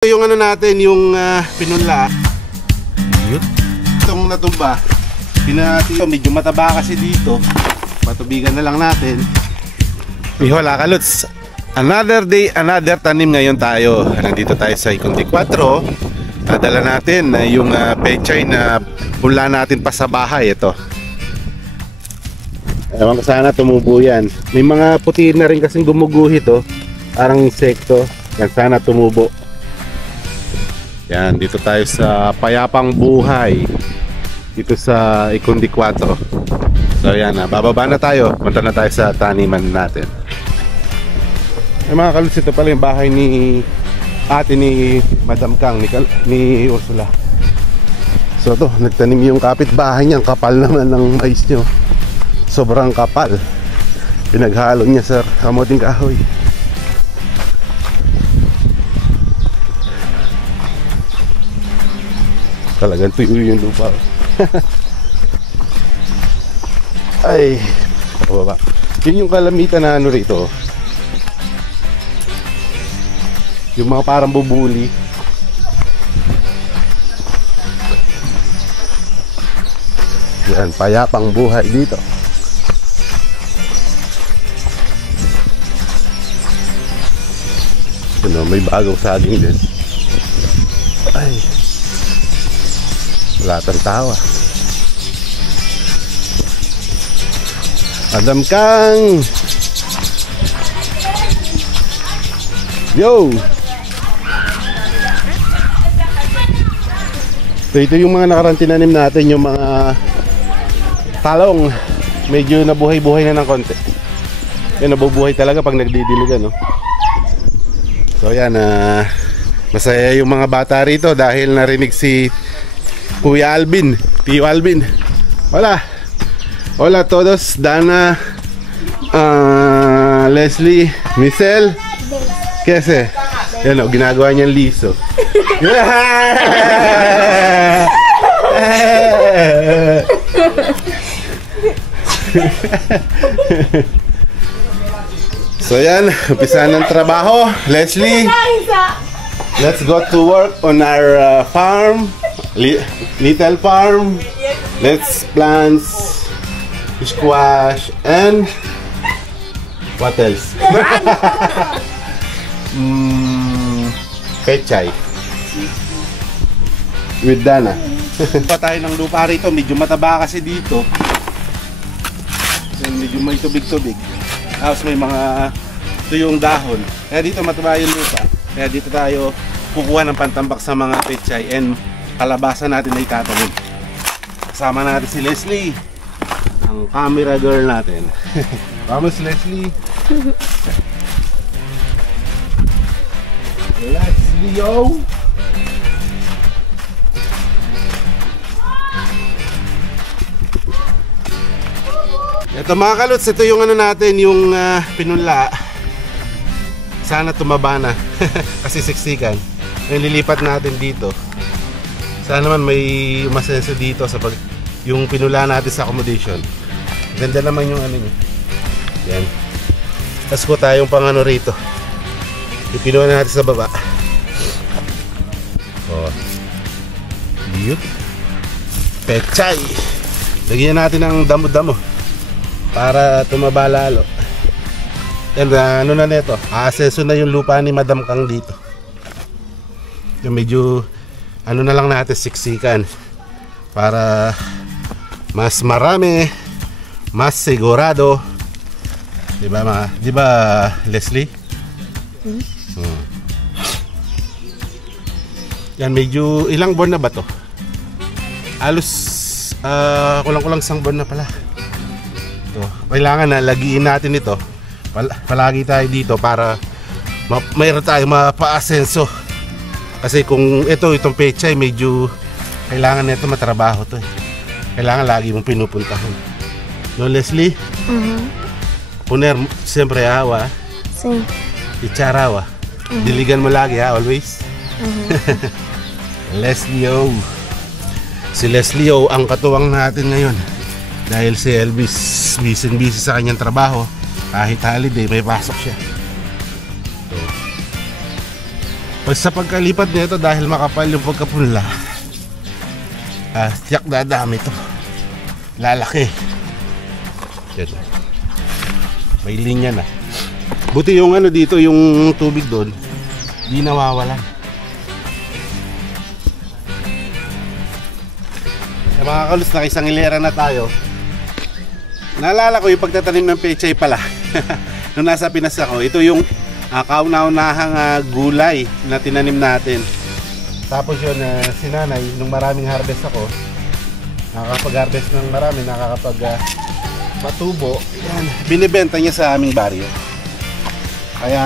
Yung ano natin, yung pinunla. Itong natumba, pinati medyo mataba kasi dito. Patubigan na lang natin. Wala kaluts. Another day, another tanim ngayon tayo. Nandito tayo sa Ikundi 4. Nadala natin yung pechay na punla natin pa sa bahay. Ito. Ewan ko, sana tumubo yan. May mga puti na rin kasing gumuguhit, oh. Parang insekto. Yan, sana tumubo. Yan, dito tayo sa Payapang Buhay. Dito sa Ikundi 4. So yan, bababa na tayo. Punta na tayo sa taniman natin. Ay mga kaluts, ito pala yung bahay ni ate ni Madam Kang, ni Ursula. So to, nagtanim yung kapitbahay niya. Ang kapal naman ng mais nyo. Sobrang kapal. Pinaghalo niya sa kamuting kahoy. Talagang tuyo yung lupa. Ay, pababa. Yun yung kalamitan na ano rito. Yung mga parang bubuli. Yan, payapang buhay dito. Ano, may bagong saging din. Ay, wala tang tawa. Madam Kang! Yo! So ito yung mga nakarang tinanim natin, yung mga talong. Medyo nabuhay-buhay na ng konti. Yan, nabubuhay talaga pag nagdidiligan, no? So yan, masaya yung mga bata rito dahil narinig si Kuya Alvin, Tio Alvin. Hola. Hola a todos. Dana, Leslie, Michelle. ¿Qué hace? Yan o, ginagawa niyang liso. So yan, umpisa ng trabaho. Leslie, let's go to work on our farm. Little farm. Let's plant squash and what else? Pechay with Dana. Pa tayo ng lupa rito, medyo mataba kasi dito. Medyo may tubig-tubig. Tapos may mga tuyong dahon. Kaya dito mataba yung lupa. Kaya dito tayo kukuha ng pantambak sa mga pechay and kalabasa natin na itatanim. Kasama natin si Leslie, ang camera girl natin. Vamos Leslie. Leslie, yo. Ito mga kaluts, ito yung ano natin, yung pinunla. Sana tumaba na. Kasi siksikan. Lilipat natin dito. Sana naman may umasenso dito sa yung pinula natin sa accommodation. Ganda naman yung ano niya. Yan. Tapos po tayong pangano rito. Yung pinuha natin sa baba. Oh. Yun. Pechay. Lagyan natin ng damo-damo para tumaba lalo. Yan, ano na nito. Asenso na yung lupa ni Madam Kang dito. Yung medyo ano na lang natin, siksikan para mas marami, mas sigurado. Diba Leslie? Yan, medyo ilang buwan na ba to? Halos kulang-kulang isang buwan na pala. Ito, kailangan na lagiin natin ito. Palagi tayo dito para mayroon tayo mapa-asenso. Kasi kung itong pechay, medyo kailangan nito matrabaho to. Kailangan lagi mong pinupuntahan. No, Leslie? Puner, siyempre awa. Sí. Icharawa. Diligan mo lagi, ha? Always. Leslie, oh. Si Leslie, oh, ang katuwang natin ngayon. Dahil si Elvis, busy sa kanyang trabaho. Kahit holiday, may pasok siya. Pag sa pagkalipat nito dahil makapal yung pagkapunla, tiyak dadami to. Lalaki. Yan. May linya na. Buti yung ano dito, yung tubig doon, di nawawalan. Sa mga kalus, nakisang hilera na tayo. Naalala ko yung pagtatanim ng pechay pala. Nung nasa Pinas ako, ito yung kauna-unahang gulay na tinanim natin. Tapos yun, si nanay, nung maraming harvest ako, nakakapag-harvest ng marami, matubo, yan, binibenta niya sa aming baryo. Kaya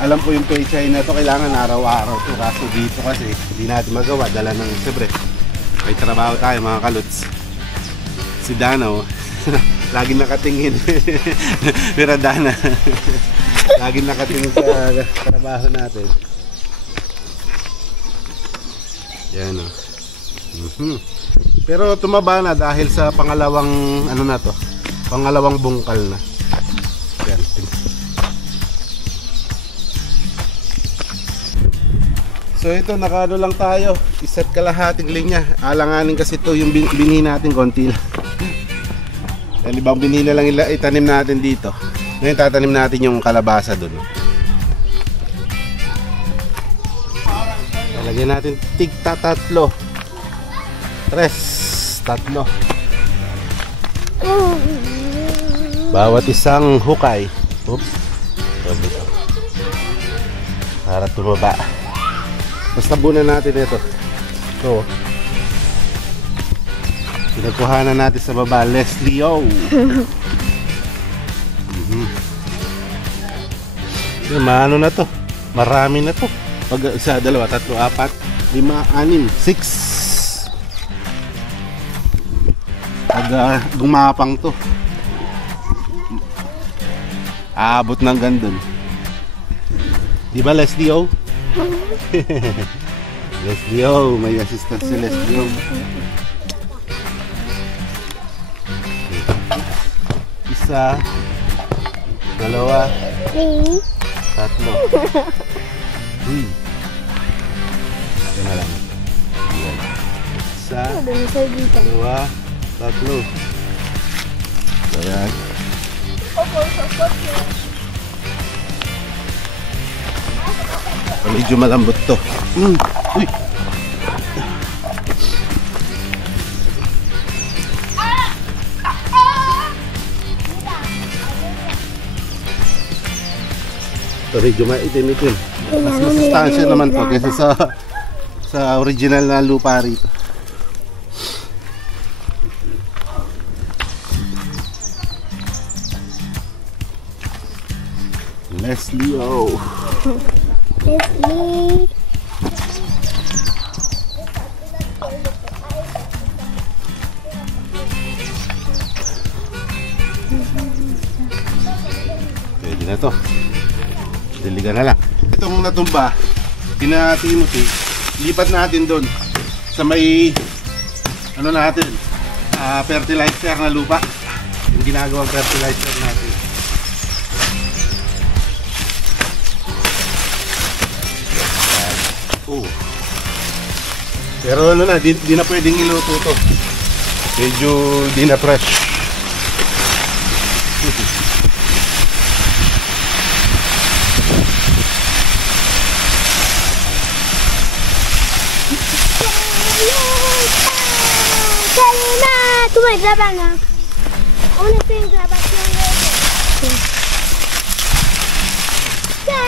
alam po yung pechay na to kailangan araw-araw to. Kaso dito kasi hindi natin magawa, dala ng siyempre may trabaho tayo mga kaluts. Si Dano lagi nakatingin Miradana lagi nakatingin sa trabaho natin. Yan o. Pero tumaba na dahil sa pangalawang ano na to, pangalawang bungkal na. Yan. So ito, nakano lang tayo, isa't kalahating linya. Alanganin kasi ito yung binhi natin konti lang. Yung ibang binhi na lang itanim natin dito. Ngayon tatanim natin yung kalabasa dun. Lagyan natin tatlo. Tatlo. Bawat isang hukay. Oops. Para tumaba. Basta bunan natin ito. Ito. Pinagkuhanan natin sa baba. Leslie O. Maano na to. Marami na to. Pag isa, dalawa, tatlo, apat, 5, 6. Pag gumapang to, aabot ng gandun. Diba Leslie O? Leslie O, may assistant si Leslie O. Isa, dalawa, tatlo. Ito na lang. Isa, dalawa, tatlo. Ayan. Medyo malambot to. Uy! Ito medyo maitim-itim. Mas masustansya naman to kaysa sa original na lupa rito. Leslie O. Leslie. Pwede na to. Diligan na lang. Itong natumba, Timothy, lipat natin doon sa may ano natin, fertilizer na lupa. Yung ginagawang fertilizer natin. Pero ano na, di na pwedeng iluto to. Medyo di na fresh. Tú me grabas, ¿no? ¿Dónde estoy en grabación de eso? Sí. ¿Qué?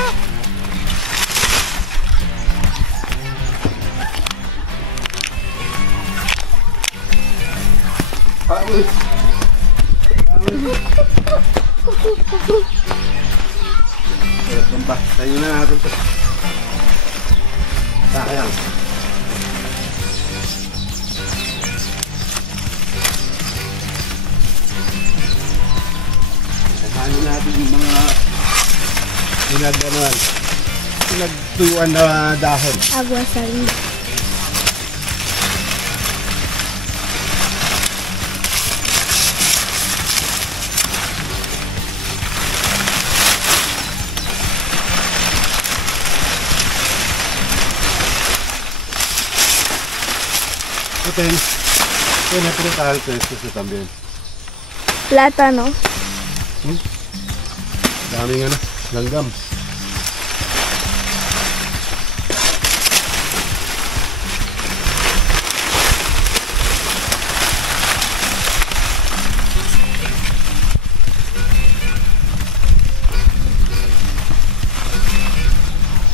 Vamos. Tumba, tayo na natin ito. Sayang. Ano natin yung mga pinagtuyuan na dahon. Agua salina. Tiene pinuntahan ko ito también. Plátano. Daming langgam.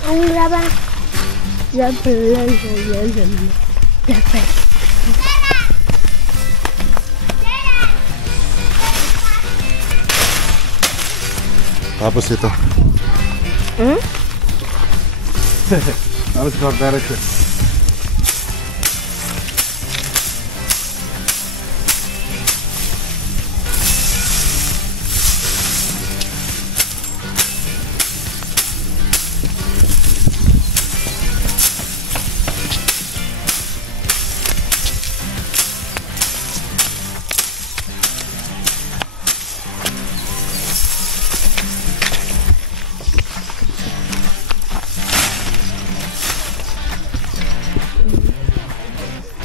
Ang graban. Tapos ito. Vamos a cortar esto.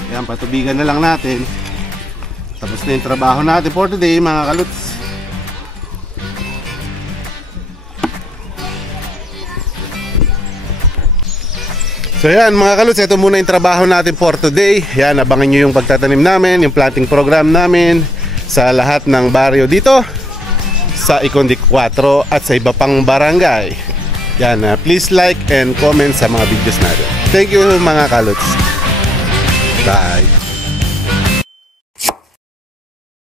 Yan, patubigan na lang natin. Tapos na yung trabaho natin for today, mga kaluts. So yan mga kaluts, ito muna yung trabaho natin for today. Yan, abangan nyo yung pagtatanim namin, yung planting program namin sa lahat ng baryo dito sa Ikondik 4 at sa iba pang barangay. Yan, please like and comment sa mga videos natin. Thank you mga kaluts. Bye.